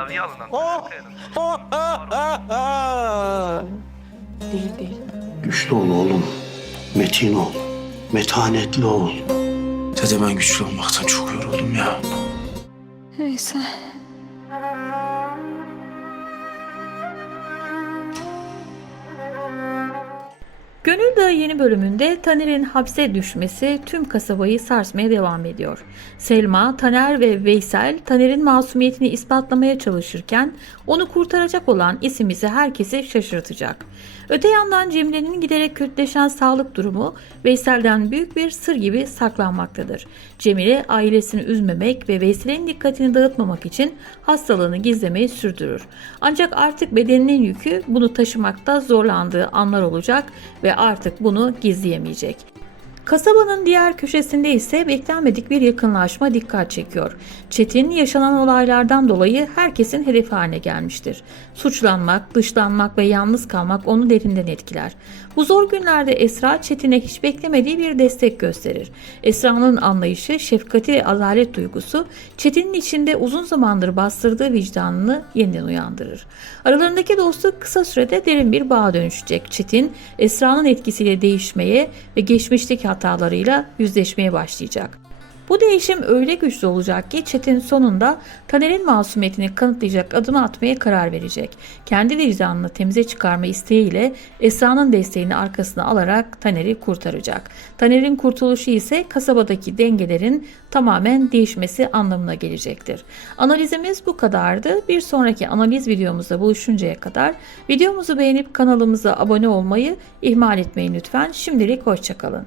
Tabii alınan. Değil değil. Güçlü ol oğlum. Metin ol. Metanetli ol. Dede ben güçlü olmaktan çok yoruldum ya. Neyse. Gönül Dağı yeni bölümünde Taner'in hapse düşmesi tüm kasabayı sarsmaya devam ediyor. Selma, Taner ve Veysel Taner'in masumiyetini ispatlamaya çalışırken onu kurtaracak olan isim ise herkesi şaşırtacak. Öte yandan Cemile'nin giderek kötüleşen sağlık durumu Veysel'den büyük bir sır gibi saklanmaktadır. Cemile ailesini üzmemek ve Veysel'in dikkatini dağıtmamak için hastalığını gizlemeyi sürdürür. Ancak artık bedeninin yükü bunu taşımakta zorlandığı anlar olacak ve artık bunu gizleyemeyecek. Kasabanın diğer köşesinde ise beklenmedik bir yakınlaşma dikkat çekiyor. Çetin yaşanan olaylardan dolayı herkesin hedefi haline gelmiştir. Suçlanmak, dışlanmak ve yalnız kalmak onu derinden etkiler. Bu zor günlerde Esra Çetin'e hiç beklemediği bir destek gösterir. Esra'nın anlayışı, şefkati adalet duygusu Çetin'in içinde uzun zamandır bastırdığı vicdanını yeniden uyandırır. Aralarındaki dostluk kısa sürede derin bir bağa dönüşecek. Çetin, Esra'nın etkisiyle değişmeye ve geçmişteki hatalarıyla yüzleşmeye başlayacak. Bu değişim öyle güçlü olacak ki Çetin sonunda Taner'in masumiyetini kanıtlayacak adımı atmaya karar verecek. Kendi vicdanını temize çıkarma isteğiyle Esra'nın desteğini arkasına alarak Taner'i kurtaracak. Taner'in kurtuluşu ise kasabadaki dengelerin tamamen değişmesi anlamına gelecektir. Analizimiz bu kadardı. Bir sonraki analiz videomuzda buluşuncaya kadar videomuzu beğenip kanalımıza abone olmayı ihmal etmeyin lütfen. Şimdilik hoşçakalın.